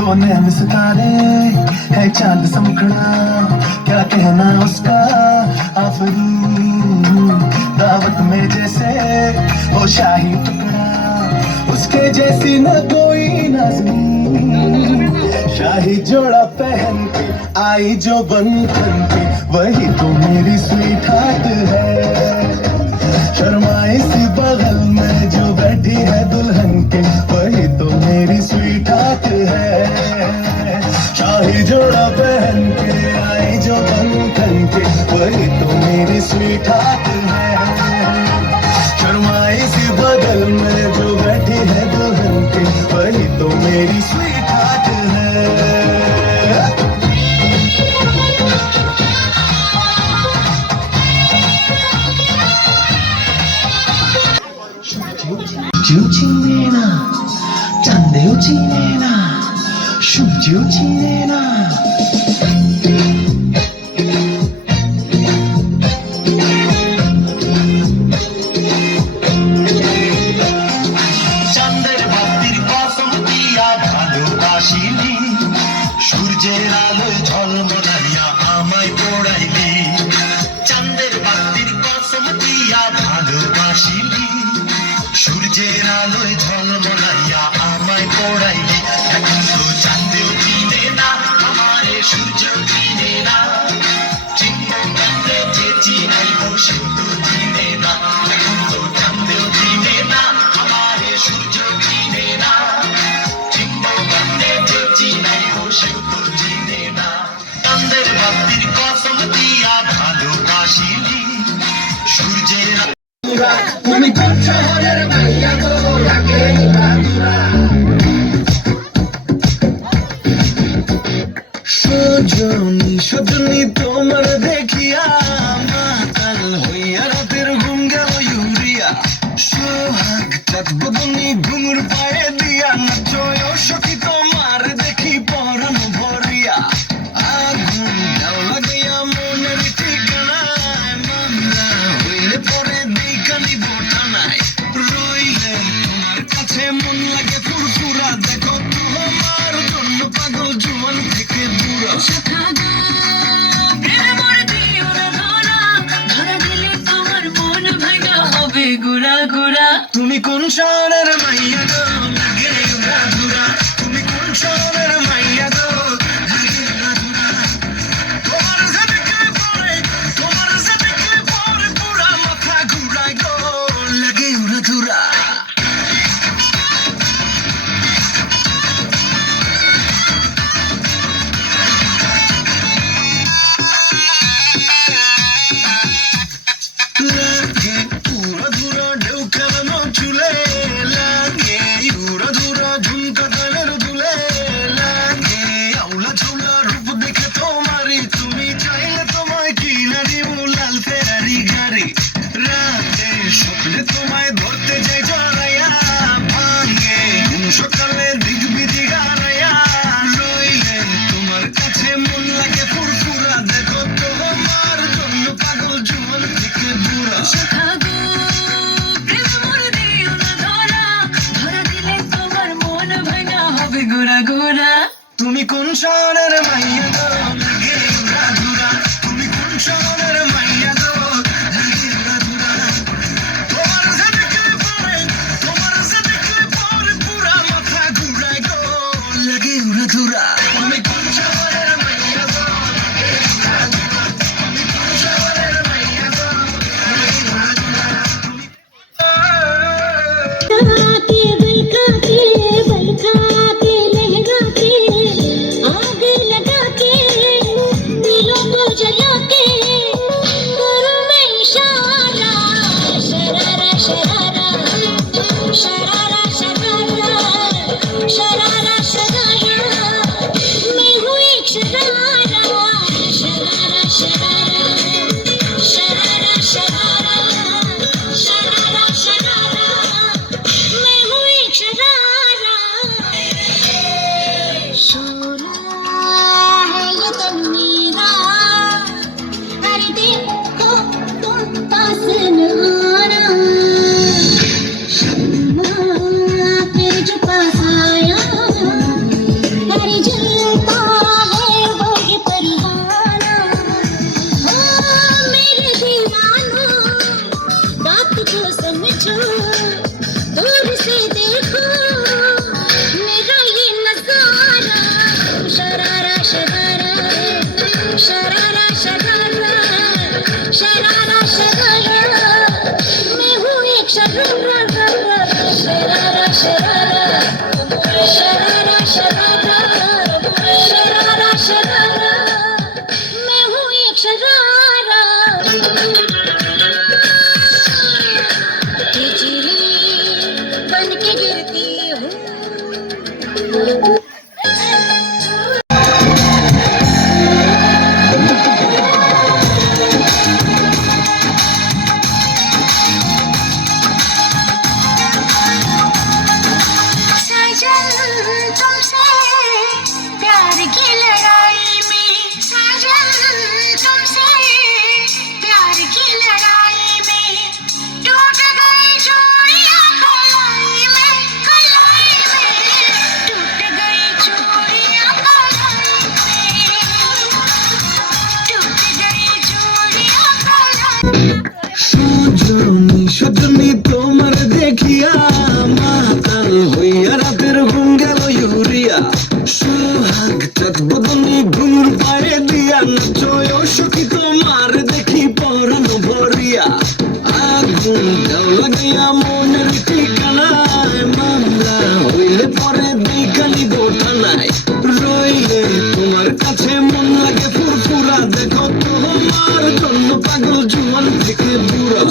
दो नैन सितारे है चांद समखड़ा, क्या कहना उसका आफरीन। दावत में जैसे वो शाही टुकड़ा, उसके जैसी न कोई नाज़नीन। शाही जोड़ा पहन के आई जो बंधन के, वही तो मेरी स्वीट हार्ट है। शर्माई सी बगल में जो बैठी है दुल्हन के, वही तो मेरी स्वीट हार्ट है। शाही जोड़ा पहन के आई जो बंधन के, वही तो मेरी स्वीट हार्ट है। शर्माई सी बगल में जो बैठी है दुल्हन के, वही तो मेरी स्वीट हार्ट है। 지우치네나 짠데우치네나 슈지우치네나 চাঁদের বাতির কসম দিয়া ভালোবাসিলি, সূর্যের আলোয় ঝলমলাইয়া আমায় পোড়াইলি। চাঁদের বাতির কসম দিয়া ভালোবাসিলি, সূর্যের আলোয় ঝলমলাইয়া আমায় পোড়াইলি। এখন তো চাঁদেও চিনে না আমারে, সূর্যও চিনে না। চিহ্ন কান্দে যে চিনাইব সেও তো চিনে না। এখন তো চাঁদেও চিনে না আমারে, সূর্যও চিনে না। চিহ্ন কান্দে যে চিনাইব সেও তো চিনে না। চাঁদের বাতির কসম দিয়া ভালোবাসিলি, সূর্যের তুমি কোন শহরের মাইয়া গো, লাগে বাদুরা। সজনী সজনী তোমার দেখিয়া মাতাল হইয়া রাতের ঘুম গেল ইউরিয়া। সোহাগ চাঁদ বদনী ঘুঙুর পায়ে দিয়া নাচয় সখী তোমার দেখি পরাণ ভরিয়া। আগুন দাও লাগাইয়া মনের ঠিকানায়, মামলা হইলে পরে দিকানি বোটানায়। রইলে তোমার কাছে মন লাগে ফুরফুরা, দেখো তোমার জন্য পাগল জুয়ান থেকে দূরা। তুমি কোন শহরের মাইয়া গো, লাগে উড়া ধুরা। তুমি কোন শহরের মাইয়া গো, লাগে উড়া ধুরা। তোমার যে দেখলে পরে, তোমার যে দেখলে পরে পুরা মাথা ঘুরায় গো, লাগে উড়া ধুরা। লাগে উড়া ধুরা ঢেউ খেলানো চুলে, লাগে উড়া ধুরা ঝুমকা তালের দুলে। লাগে আউলা ঝুলা রূপ দেখে তোমারি, তুমি চাইলে তোমায় কিনা দিব লাল ফেরারি গাড়ি। রাতে স্বপ্নে তোমায় ধরতে যাই জড়াইয়া, ভাঙে ঘুম সকালে দিক বিধি গাড়াইয়া। রইলে তোমার কাছে মন লাগে ফুরফুরা, দেখো তোমার জন্য পাগল জুয়ান থেকে দূরা। তুমি কোন শহরের মাইয়া গো, লাগে উড়া ধুরা। তুমি কোন শহরের মাইয়া গো, লাগে উড়া ধুরা। তোমার যে দেখলে পরে, তোমার যে দেখলে পরে পুরা মাথা ঘুরায় গো, লাগে উড়া ধুরা। তুমি কোন শহরের মাইয়া গো, লাগে উড়া ধুরা। তুমি কোন শহরের মাইয়া গো, লাগে উড়া ধুরা। बल खाते लहराते आग लगा के शरारा शरारा शरारा शरारा मैं हूँ एक शरारा बिजली बन के गिरती हूँ तुमसे प्यार की लड़ाई में साजन तुमसे प्यार की लड़ाई में टूट गई चूड़ियां कलाई में टूट गई चूड़ियां कलाई में टूट गई चूड़ियां कलाई সজনী সজনী তোমার দেখিয়া মাতাল হইয়া রাতের ঘুম গেল ইউরিয়া সোহাগ চাঁদ বদনি ঘুর পায়ে দিয়া নাচয় সখী তোমার দেখি পরানো ভরিয়া আগুন দাও লাগাইয়া মনের ঠিকানায় মামলা হইলে পরে বিকালি বোঠানায় রইলে তোমার কাছে মন লাগে ফুরফুরা দেখো তোমার জন্য পাগল জুয়ান থেকে বুড়া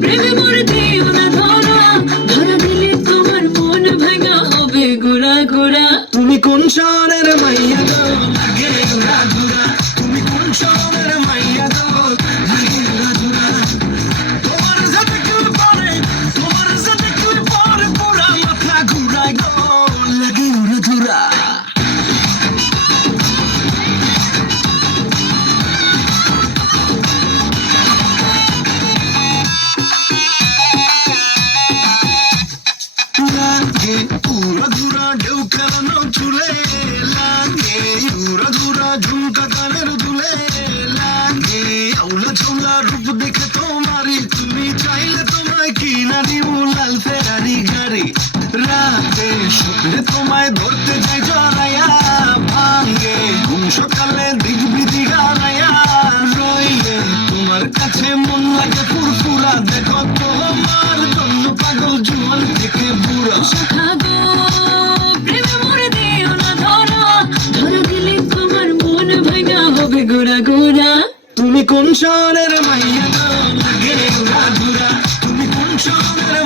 প্রেমে মরে দিও না ধরা ধরা দিলে তোমার মন ভাঙা হবে গোড়া গোড়া তুমি কোন শহরের মাইয়া গো লাগে উড়া ধুরা তুমি কোন শহরের মাইয়া গো লাগে উড়া ধুরা তোমার সাথে কেউ পরে পুরা মাথা ঘুরায় গো লাগে উড়া ধুরা লাগে উড়া ধুরা ঢেউ খেলানো চুলে লাগে উড়া ধুরা ঝুমকা কানের দুলে লাগে আউলা ঝৌলা রূপ দেখে তোমারই তুমি চাইলে তোমায় কিনা দিব লাল ফেরারি গাড়ি রাতে শুকরে তোমায় ধরতে যাই জড়াইয়া ভাঙ্গে ঘুম সকালে দিগবিদি গাড়াইয়া রইলে তোমার কাছে মন লাগে ফুরফুরা দেখো তোমার জন্য পাগল জুয়ান থেকে বুড়া প্রেমে মরে দিও না ধরা ধরা দিলে তোমার মন ভাঙা হবে গোড়া গোড়া তুমি কোন শহরের মাইয়া গো লাগে উড়া ধুরা তুমি কোন শহরের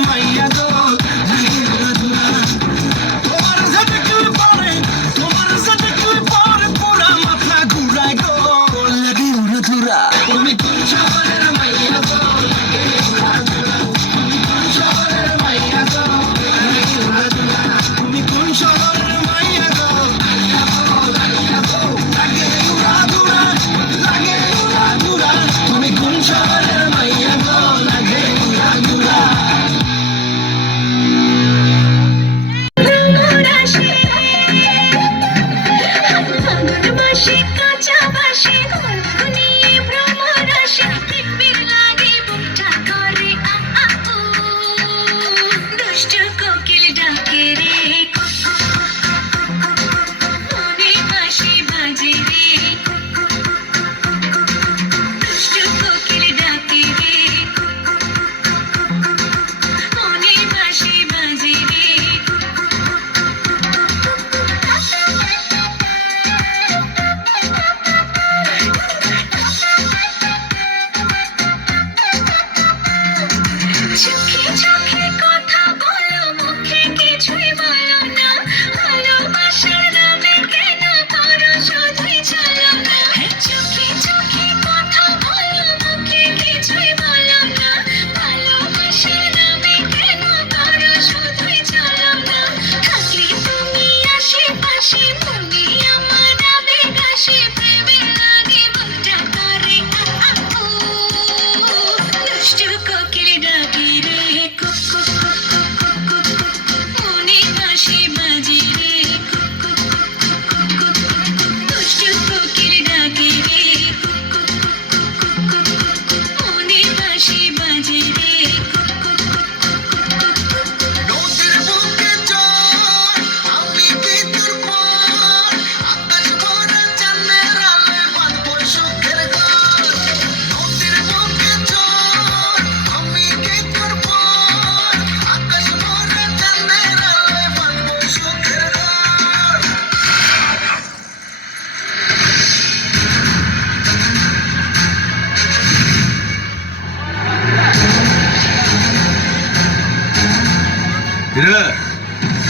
কিরে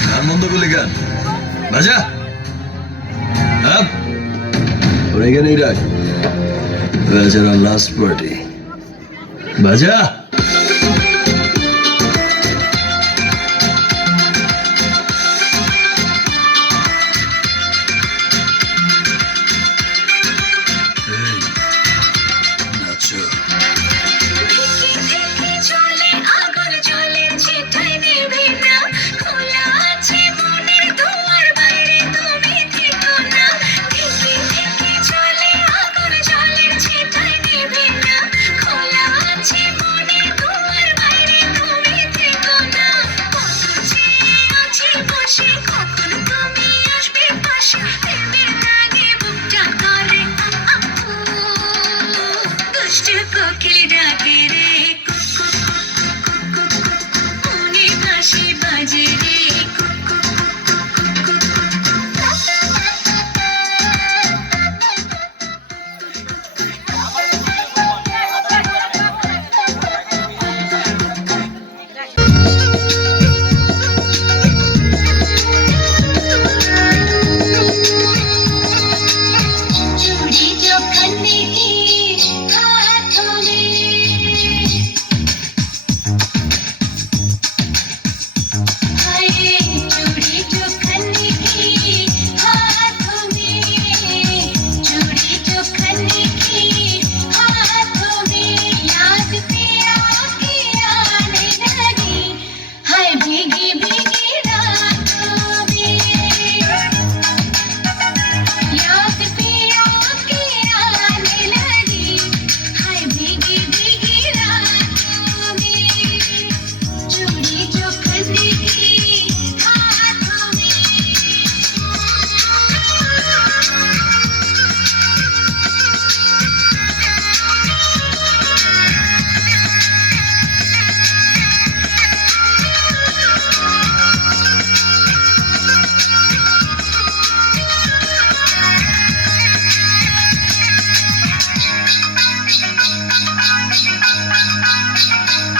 গান বন্ধ করলি কেন বাজা হ্যাঁ ওর এখানেই রাখ বেচারা লাস্ট পার্টি বাজা এই নাচো চলে আগুন জলের চিঠাই নেবে না খোলা আছে মনের দুয়ার বাইরে তুমি থেকো না দেখি দেখি চলে আগুন জলের চিঠাই নেবে না খোলা আছে মনের দুয়ার বাইরে তুমি থেকো না কত চেয়ে আছি বসে কখন তুমি আসবে পাশে প্রেমের লাগে বুকটা করে দুষ্ট কোকিল ডাকে রে মনে বাঁশি বাজে রে चूड़ी जो खन्ने की हाथों में हाय चूड़ी जो खन्ने की हाथों में चूड़ी जो खन्ने की हाथों में याद पिया की आने लगी हाय भीगी भीगी रातों में याद पिया की आने लगी हाय भीगी भीगी रातों में चूड़ी जो खन्ने की हाथों में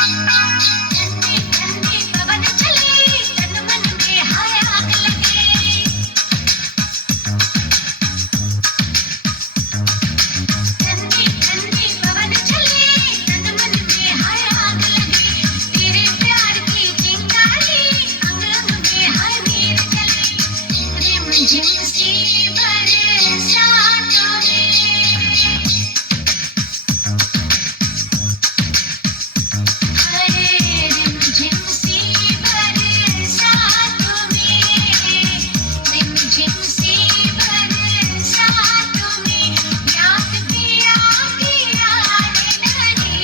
ठंडी ठंडी पवन चली तन मन में हाय आग लगी ठंडी ठंडी पवन चली तन मन में हाय आग लगी तेरे प्यार की चिंगारी अंग अंग में हाय मीर चली रिमझिम सी बरसातों में हाय रिमझिम सी बरसातों में रिमझिम सी बरसातों में याद पिया की आने लगी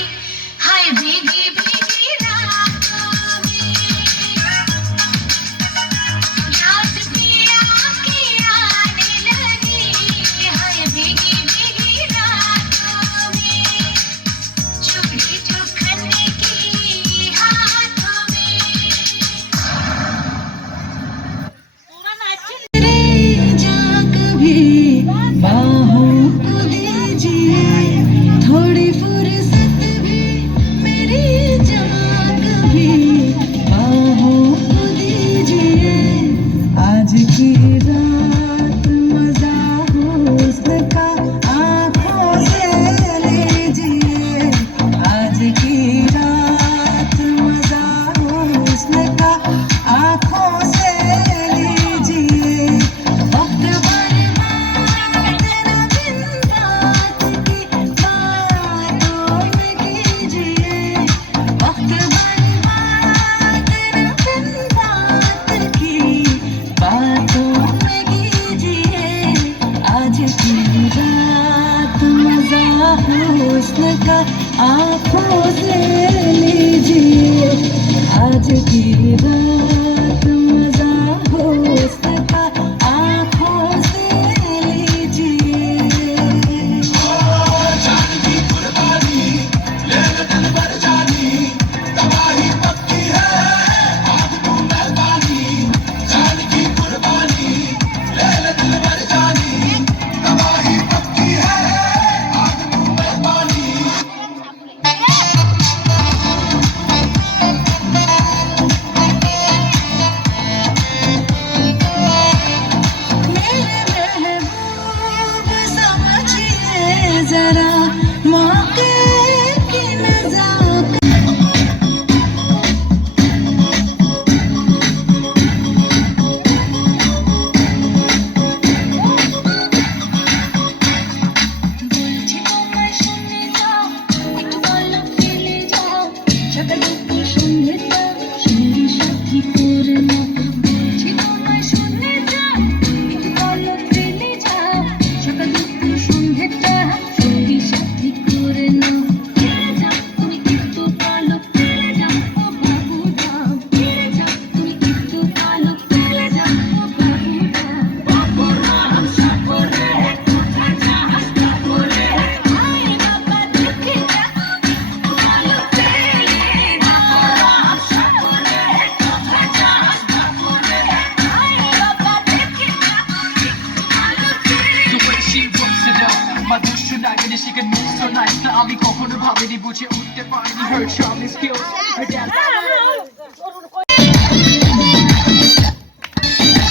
हाय भीगी भीगी रातों में याद पिया की आने लगी हाय भीगी भीगी रातों में चूड़ी जो खन्ने की हाथों में रे जा कभी बाहों को दीजिए थोड़ी फुर्सत भी मेरी जा कभी बाहों को दीजिए आज की रात मजा हुस्न का आंखों से लीजिए आज की रात मजा हुस्न का आंखों से लीजिए वक्त बर्बाद न दिन रात की बातों में कीजिए वक्त बर्बाद न दिन रात की बातों में कीजिए आज की रात मजा हुस्न का आंखों से लीजिए आज की रात मजा हुस्न का आंखों से लीजिए skills, her dance.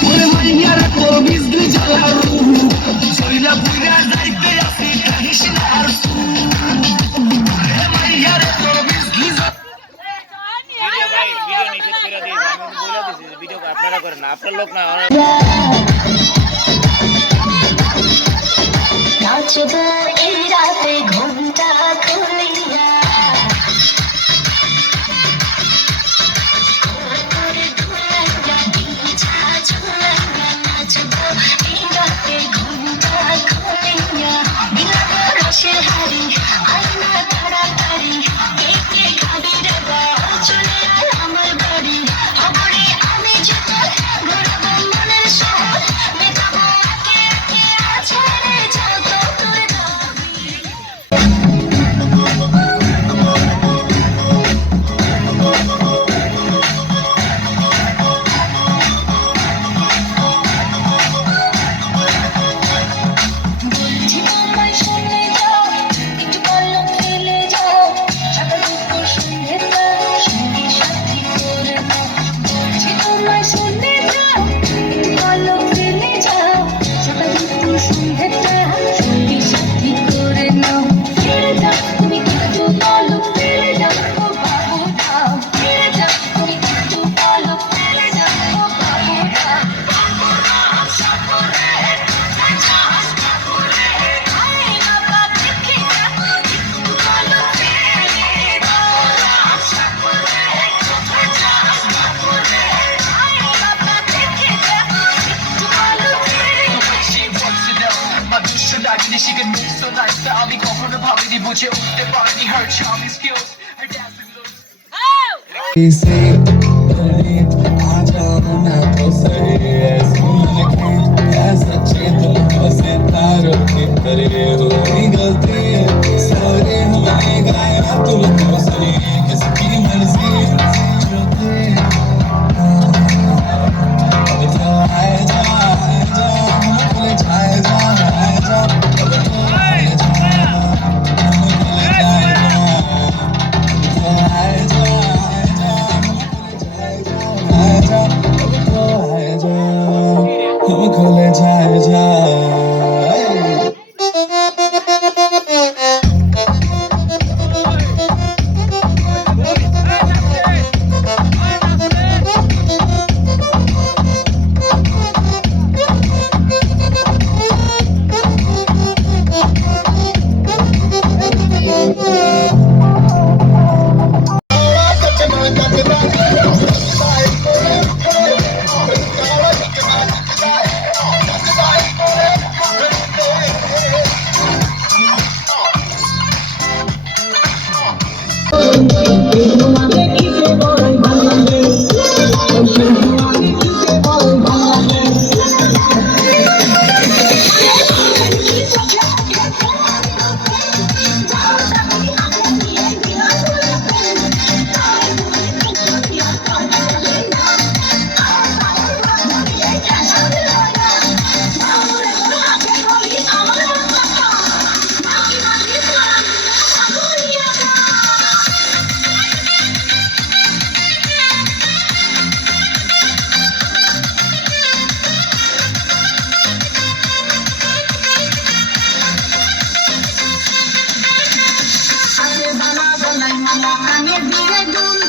ওরে মাইয়ার তো বিজলি জ্বালা জইলা বুইরা যাইতে আসি কাহিস না আর ওরে মাইয়ার তো বিজলি ভিডিও নিষেধ করে দিয়েছে, আমি বলে দিয়েছি ভিডিও আপনারা করেন না, আপনার লোক না। নাচবো এই রাতে ঘুমটা খুলিয়া করে ঘুরাইয়া দিছা ঝুলাইয়া নাচবো এই রাতে ঘুমটা খুলিয়া বিলাপ রসের হাড়ি আইনা তাড়াতাড়ি একে খাবি রে বা চলে আয় আমার বাড়ি খবরে আমি যত ঘুরাবো মনের শহর মেটাবো একে একে আছে রে যত তোর দাবি বলছি তোমায় শুনে যাও একটু পলক ফেলে যাও সকাল দুপুর সন্ধ্যেটা সঙ্গী সাথী করে নাও বলছি তোমায় শুনে যাও একটু পলক ফেলে যাও সকাল দুপুর সন্ধ্যেটা সঙ্গী সাথী করে নাও ফিরে যাও তুমি একটু পলক ফেলে যাও ও বাবু যাও ফিরে যাও তুমি একটু পলক ফেলে যাও ও বাবু যাও সাপুরে She can move so nice that I'll be কখনো ভাবিনি বুঝে উঠতে পারিনি her charming skills, her dancing looks. से आ जाओ ना तो सही ऐसी लिखे क्या सच्चे तुम सितारों की तरह हो गलती सारे हमारे गाया तुम तो सही किसकी मर्जी जो थे अब तो आए जा हम भूल जाए जा अब तो आए जा हम भूल जाए जा खुले जाए जा Bana bana bana bana bana bana